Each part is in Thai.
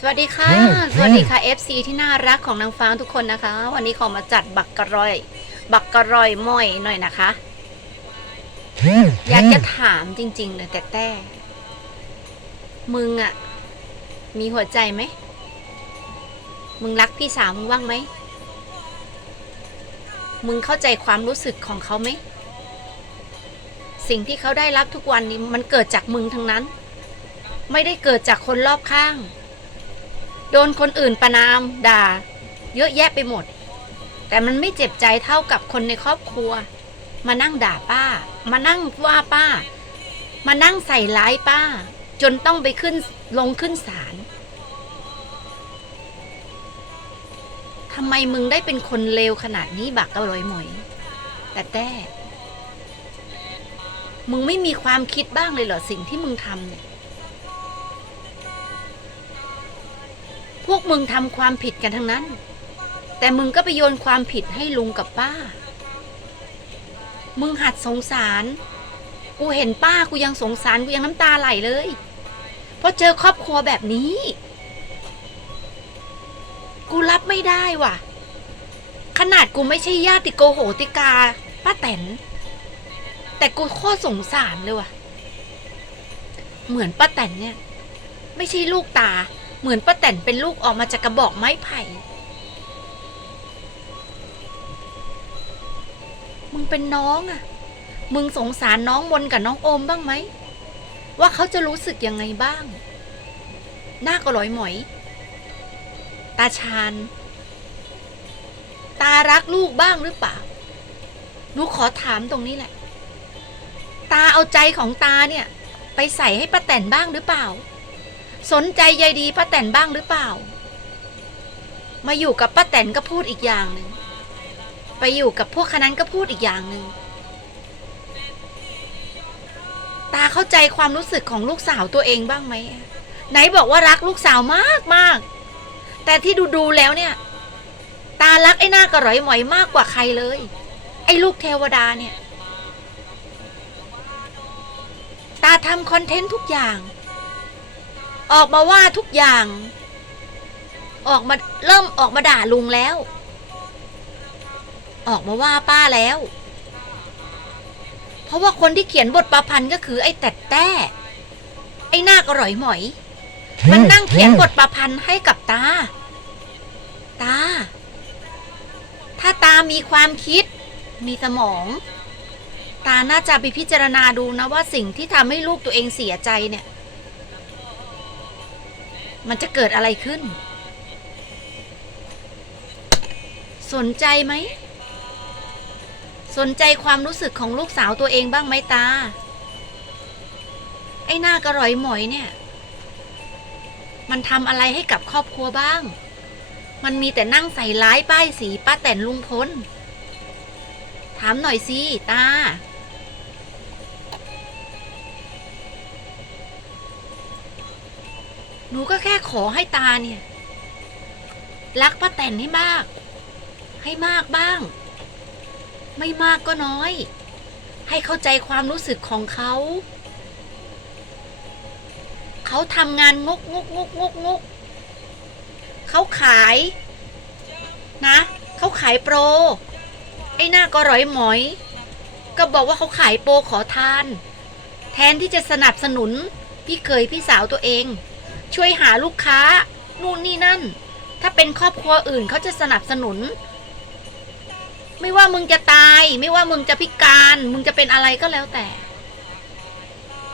สวัสดีค่ะ สวัสดีค่ะ FC ที่น่ารักของนางฟ้าทุกคนนะคะ วันนี้ขอมาจัดบักกะรอย บักกะรอยม่อยหน่อยนะคะ อยากจะถามจริงๆเลยแต่แต่มึงอะมีหัวใจไหม มึงรักพี่สาวมึงบ้างไหม มึงเข้าใจความรู้สึกของเขาไหม สิ่งที่เขาได้รับทุกวันนี้มันเกิดจากมึงทั้งนั้น ไม่ได้เกิดจากคนรอบข้าง โดนคนอื่นประนามด่า เยอะแยะไปหมด แต่มันไม่เจ็บใจเท่ากับคนในครอบครัว มานั่งด่าป้า มานั่งว่าป้า มานั่งใส่ร้ายป้า จนต้องไปขึ้นลงขึ้นศาลทำไมมึงได้เป็นคนเลวขนาดนี้บักกะลอยหมอยแต่แต่มึงไม่มีความคิดบ้างเลยเหรอสิ่งที่มึงทำเนี่ย พวกมึงทำความผิดกันทั้งนั้น แต่มึงก็ไปโยนความผิดให้ลุงกับป้า มึงหัดสงสาร กูเห็นป้ากูยังสงสารกูยังน้ำตาไหลเลย เพราะเจอครอบครัวแบบนี้ กูรับไม่ได้ว่ะ ขนาดกูไม่ใช่ญาติโกโหติกา ป้าแตน แต่กูโคตรสงสารเลยว่ะ เหมือนป้าแตนเนี่ย ไม่ใช่ลูกตา เหมือนป้าแตนเป็นลูกออกมาจากกระบอกไม้ไผ่ มึงเป็นน้องอะมึงสงสารน้องมนกับน้องโอมบ้างไหม ว่าเขาจะรู้สึกยังไงบ้าง หน้าก็ลอยหมอย ตาชาญ ตารักลูกบ้างหรือเปล่า หนูขอถามตรงนี้แหละ ตาเอาใจของตาเนี่ย ไปใส่ให้ป้าแตนบ้างหรือเปล่า สนใจใยดีป้าแตนบ้างหรือเปล่า มาอยู่กับป้าแตนก็พูดอีกอย่างหนึ่ง ไปอยู่กับพวกคณะนั้นก็พูดอีกอย่างหนึ่ง ตาเข้าใจความรู้สึกของลูกสาวตัวเองบ้างไหม ไหนบอกว่ารักลูกสาวมากมาก แต่ที่ดูดูแล้วเนี่ย ตารักไอ้หน้ากระร่อยหมอยมากกว่าใครเลย ไอ้ลูกเทวดาเนี่ย ตาทำคอนเทนต์ทุกอย่าง ออกมาว่าทุกอย่าง ออกมาเริ่มออกมาด่าลุงแล้ว ออกมาว่าป้าแล้ว เพราะว่าคนที่เขียนบทประพันธ์ก็คือไอ้แต่แต่ไอ้หน้ากระร่อยหมอย มันนั่งเขียนบทประพันธ์ให้กับตา ตา ถ้าตามีความคิด มีสมองตาน่าจะไปพิจารณาดูนะว่าสิ่งที่ทำให้ลูกตัวเองเสียใจเนี่ย มันจะเกิดอะไรขึ้น สนใจไหม สนใจความรู้สึกของลูกสาวตัวเองบ้างไหมตา ไอ้หน้ากระรอยหมอยเนี่ย มันทำอะไรให้กับครอบครัวบ้าง มันมีแต่นั่งใส่ร้ายป้ายสีป้าแต่นลุงพล ถามหน่อยสิตา หนูก็แค่ขอให้ตาเนี่ย รักป้าแตนให้มาก ให้มากบ้าง ไม่มากก็น้อย ให้เข้าใจความรู้สึกของเขา เขาทำงานงกงกงกงกงกเขาขาย นะ เขาขายโปร ไอ้หน้าก็ร้อยหมอย ก็บอกว่าเขาขายโปรขอทาน แทนที่จะสนับสนุนพี่เคยพี่สาวตัวเอง ช่วยหาลูกค้า นู่นนี่นั่น ถ้าเป็นครอบครัวอื่นเขาจะสนับสนุน ไม่ว่ามึงจะตาย ไม่ว่ามึงจะพิการ มึงจะเป็นอะไรก็แล้วแต่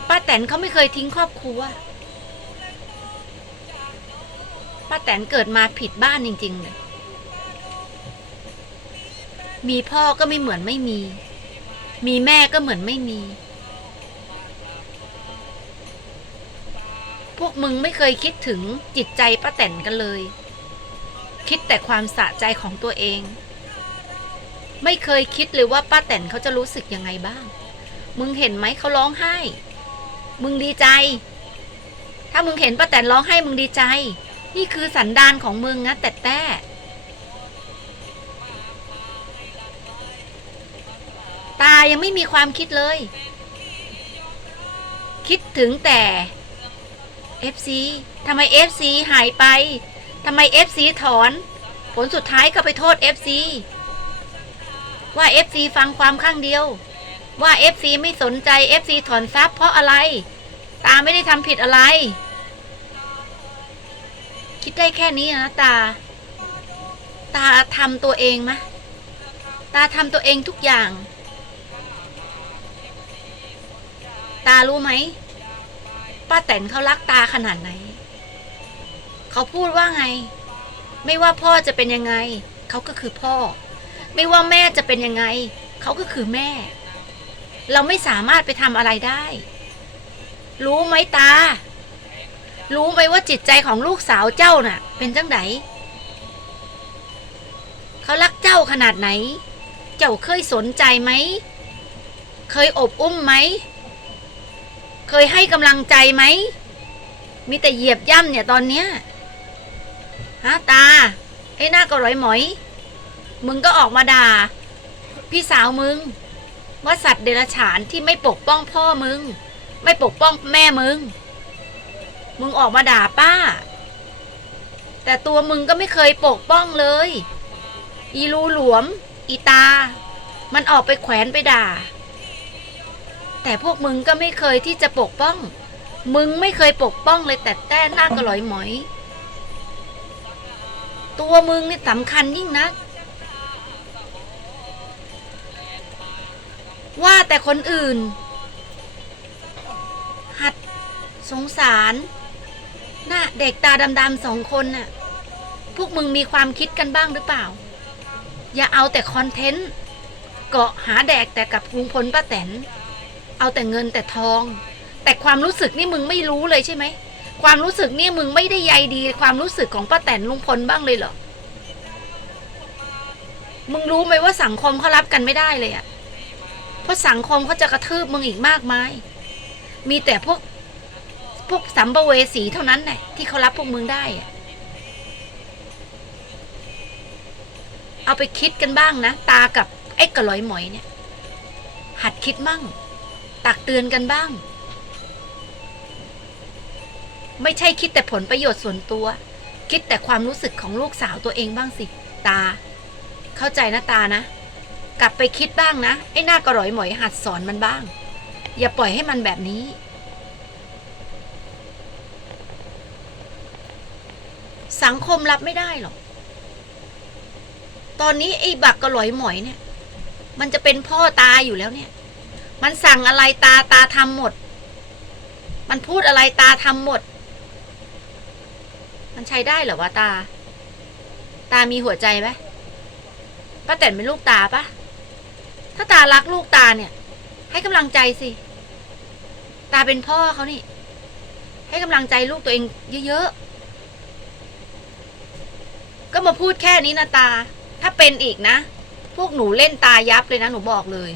ป้าแตนเขาไม่เคยทิ้งครอบครัว ป้าแตนเกิดมาผิดบ้านจริงๆเลยมีพ่อก็ไม่เหมือนไม่มี มีแม่ก็เหมือนไม่มี พวกมึงไม่เคยคิดถึงจิตใจป้าแตนกันเลย คิดแต่ความสะใจของตัวเอง ไม่เคยคิดเลยว่าป้าแตนเขาจะรู้สึกยังไงบ้าง มึงเห็นไหมเขาร้องไห้ มึงดีใจ ถ้ามึงเห็นป้าแตนร้องไห้มึงดีใจ นี่คือสันดานของมึงนะแต่แต่ตายังไม่มีความคิดเลย คิดถึงแต่ FC ทำไม FC หายไปทำไม FC ถอน ผลสุดท้ายก็ไปโทษ FC ว่า FC ฟังความข้างเดียว ว่า FC ไม่สนใจ FC ถอนทรัพย์เพราะอะไร ตาไม่ได้ทำผิดอะไร คิดได้แค่นี้นะตา ตาทำตัวเองมะ ตาทำตัวเองทุกอย่าง ตารู้ไหม ป้าแตนเขารักตาขนาดไหน เขาพูดว่าไง ไม่ว่าพ่อจะเป็นยังไง เขาก็คือพ่อ ไม่ว่าแม่จะเป็นยังไง เขาก็คือแม่ เราไม่สามารถไปทำอะไรได้ รู้ไหมตา รู้ไหมว่าจิตใจของลูกสาวเจ้าน่ะ เป็นจังไดเขารักเจ้าขนาดไหน เจ้าเคยสนใจไหม เคยอบอุ้มไหม เคยให้กำลังใจไหม มีแต่เหยียบย่ำเนี่ยตอนเนี้ยฮะตา ไอ้หน้ากระร้อยหมอย มึงก็ออกมาด่า พี่สาวมึง ว่าสัตว์เดรัจฉานที่ไม่ปกป้องพ่อมึง ไม่ปกป้องแม่มึง มึงออกมาด่าป้า แต่ตัวมึงก็ไม่เคยปกป้องเลย อีรูหลวม อีตา มันออกไปแขวนไปด่า แต่พวกมึงก็ไม่เคยที่จะปกป้อง มึงไม่เคยปกป้องเลยแต่แต้หน้ากระหลอยหมอย ตัวมึงนี่สำคัญยิ่งนัก ว่าแต่คนอื่น หัดสงสารหน่ะเด็กตาดำๆสองคนน่ะ พวกมึงมีความคิดกันบ้างหรือเปล่า อย่าเอาแต่คอนเทนต์เกาะหาแดกแต่กับลุงพลป้าแตน เอาแต่เงินแต่ทอง แต่ความรู้สึกนี่มึงไม่รู้เลยใช่ไหม ความรู้สึกนี่มึงไม่ได้ใยดี ความรู้สึกของป้าแตนลุงพลบ้างเลยเหรอ มึงรู้ไหมว่าสังคมเขารับกันไม่ได้เลยอะเพราะสังคมเขาจะกระทืบมึงอีกมากมาย มีแต่พวกพวกสัมภเวสีเท่านั้นแหละที่เขารับพวกมึงได้อะเอาไปคิดกันบ้างนะ ตากับไอ้กระลอยหมอยเนี่ย หัดคิดมั่ง ตักเตือนกันบ้าง ไม่ใช่คิดแต่ผลประโยชน์ส่วนตัว คิดแต่ความรู้สึกของลูกสาวตัวเองบ้างสิ ตา เข้าใจนะตานะ กลับไปคิดบ้างนะ ไอ้หน้ากระหลอยหมอยหัดสอนมันบ้าง อย่าปล่อยให้มันแบบนี้ สังคมรับไม่ได้หรอกตอนนี้ไอ้บักกระหลอยหมอยเนี่ย มันจะเป็นพ่อตาอยู่แล้วเนี่ย มันสั่งอะไรตาตาทำหมด มันพูดอะไรตาทำหมด มันใช้ได้เหรอวะตา ตามีหัวใจไหมป้าแตนเป็นลูกตาปะถ้าตารักลูกตาเนี่ย ให้กำลังใจสิ ตาเป็นพ่อเขานี่ ให้กำลังใจลูกตัวเองเยอะๆ ก็มาพูดแค่นี้นะตา ถ้าเป็นอีกนะ พวกหนูเล่นตายับเลยนะหนูบอกเลย